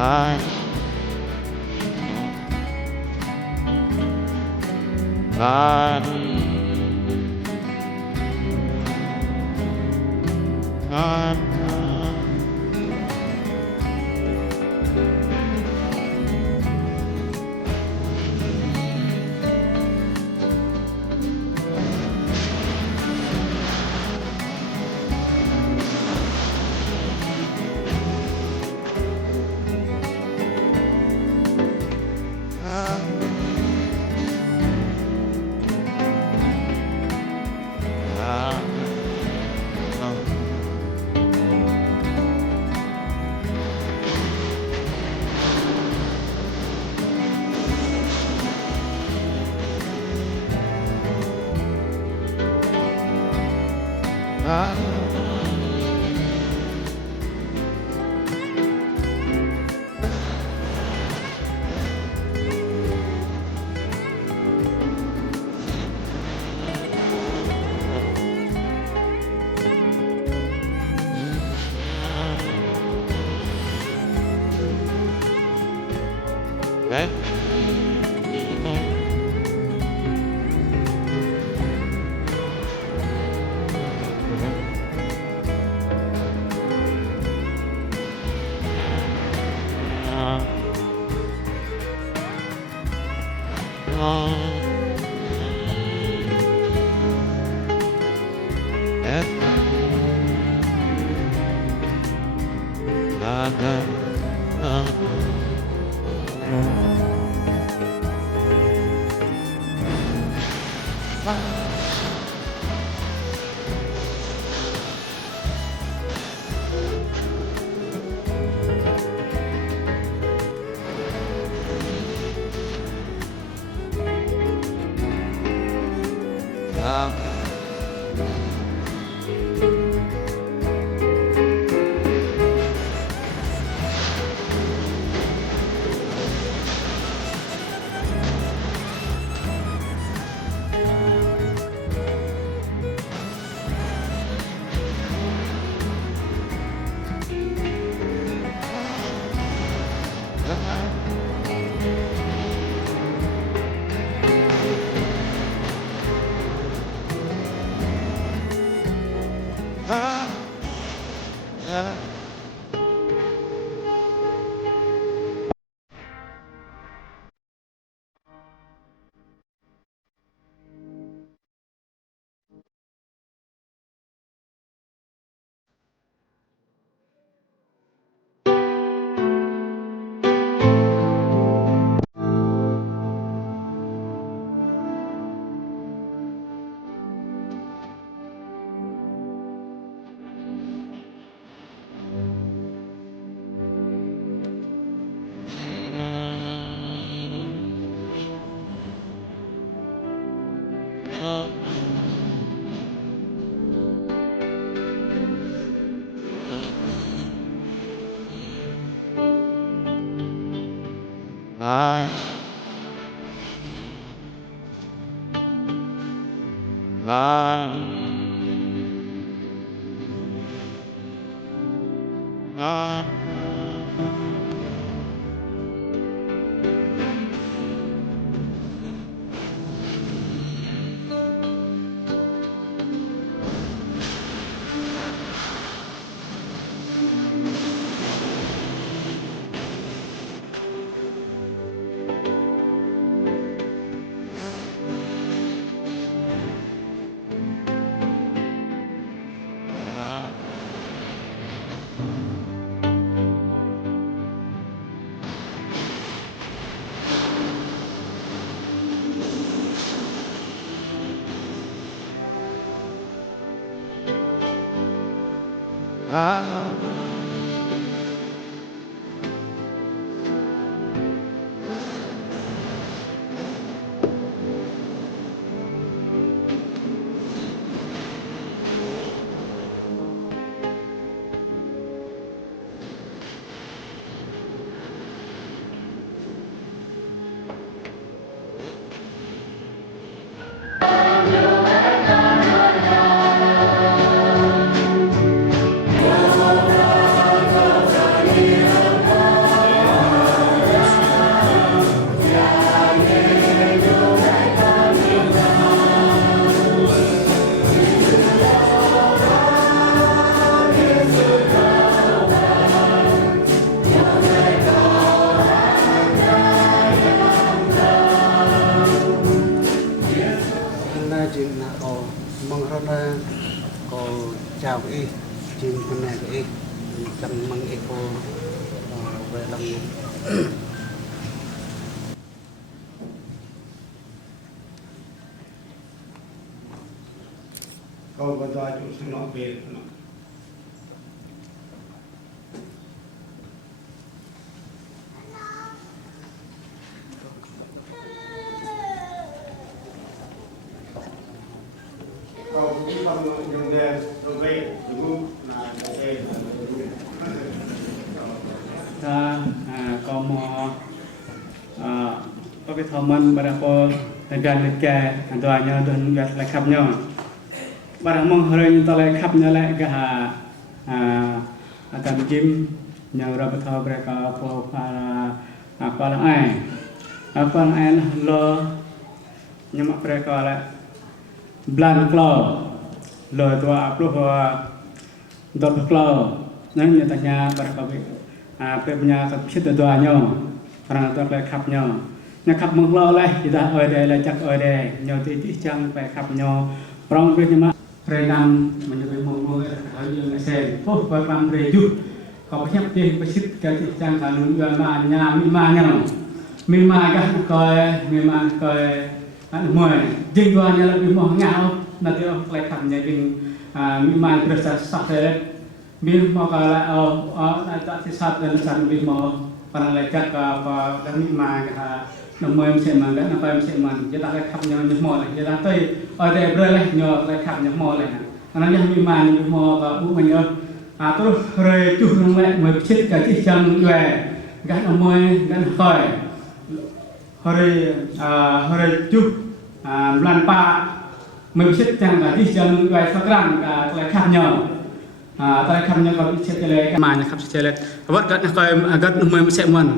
Amen. chim na có mong rana có chào cái chim con này cái chăm mong cái cô về làm câu bây giờ chúng sẽ nói về nó câu cũng không dùng để đồ về đúng là vềก็มก็ไปทำมันบาราโคในการเล่นแก่ตัวเนาะโดนยัดเลยครับเนาะบารามองเฮรยตะเลยครับเนาะแหละก็หาอาจารย์จิมyang ra betul mereka para ai lo nyamak mereka la blan klo lo tua apluh dot klo nan nyatanya mereka pe punya kecit tuanya orang tua le khap nyo nya khap mong lo le kita oi de le chak oi de nyo ti ti chang pe khap nyo prong pe nyamak renam menyepe mong lo ha yung sen po pa pam re juเขาพยายามที่ประชิดการที่จ้างการลุ้นกันมาเนี่ยมีมาเนี่ยมีมากันก็มีมาก็อันมวยจริงว่าเนี่ยเรามีมองเงานั่นที่เราใครทำเนี่ยจริงมีมาประสาทสักเลยมีมองก็แล้วเอาจากที่สัตว์เดินสันมีมองปนังเลยจัดก็แล้วมีมากันน้ำมวยมันเสียมันแล้วน้ำไปมันเสียมันจะได้ใครทำเนี่ยมันมองเลยจะได้ตัวเอาแต่เบลเลยเนี่ยใครทำเนี่ยมองเลยนะอันนั้นยังมีมามีมองก็อุ้มมันเยอะterus rejuh nang lek masjid gaji jang we gan amoy gan khoy hore juh mlan pa masjid jang gaji jang we sakran ka lek kham nyo ta lek kham nyo ko masjid le ma nya khap masjid le wat gan khoy agat amoy masjid man